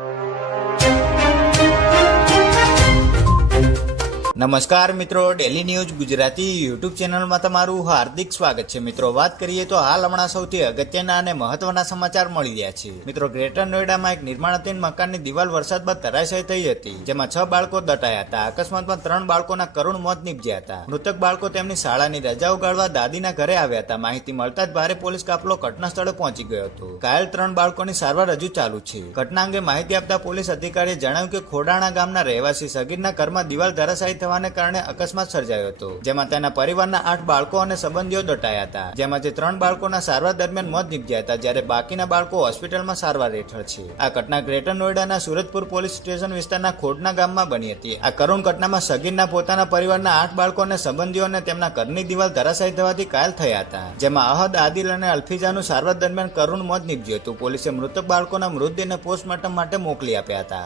you. નમસ્કાર મિત્રો daily news Gujarati YouTube ચેનલમાં તમારું હાર્દિક સ્વાગત છે. મિત્રો, વાત કરીએ તો હાલ હમણાં સૌથી અગત્યના અને મહત્વના સમાચાર મળી રહ્યા છે. મિત્રો ગ્રેટર નોઈડામાં એક નિર્માણાધીન મકાનની દિવાલ વરસાદ બાદ ધરાશાયી થઈ હતી, જેમાં છ બાળકો દટાયા હતા. અકસ્માતમાં ત્રણ બાળકોના કરુણ મોત નીપજ્યા હતા. મૃતક બાળકો તેમની શાળાની રજા ઉગાડવા દાદીના ઘરે આવ્યા હતા. માહિતી મળતા જ ભારે પોલીસ કાફલો ઘટના સ્થળે પહોંચી ગયો હતો. ઘાયલ ત્રણ બાળકોની સારવાર હજુ ચાલુ છે. ઘટના અંગે માહિતી આપતા પોલીસ અધિકારીએ જણાવ્યું કે ખોડાણા ગામના રહેવાસી સગીરના ઘરમાં દિવાલ ધરાશાયી થવાને કારણે અકસ્માત સર્જાયો હતો, જેમાં તેના પરિવારના આઠ બાળકો અને સંબંધીઓ દટાયા હતા. જેમાંથી ત્રણ બાળકોના સારવાર દરમિયાન મોત નીપજ્યા હતા, જ્યારે બાકીના બાળકો હોસ્પિટલમાં સારવાર હેઠળ છે. આ ઘટના ગ્રેટર નોઈડાના સુરતપુર પોલીસ સ્ટેશન વિસ્તારના ખોડના ગામમાં બની હતી. આ કરુણ ઘટનામાં સગીરના પોતાના પરિવારના આઠ બાળકો અને સંબંધીઓને તેમના ઘરની દિવાલ ધરાશાયી થવાથી ઘાયલ થયા હતા. જેમાં અહદ આદિલ અને અલ્ફીજાનું સારવાર દરમિયાન કરુણ મોત નીપજ્યું હતું. પોલીસે મૃતક બાળકોના મૃતદેહને પોસ્ટમોર્ટમ માટે મોકલી આપ્યા હતા.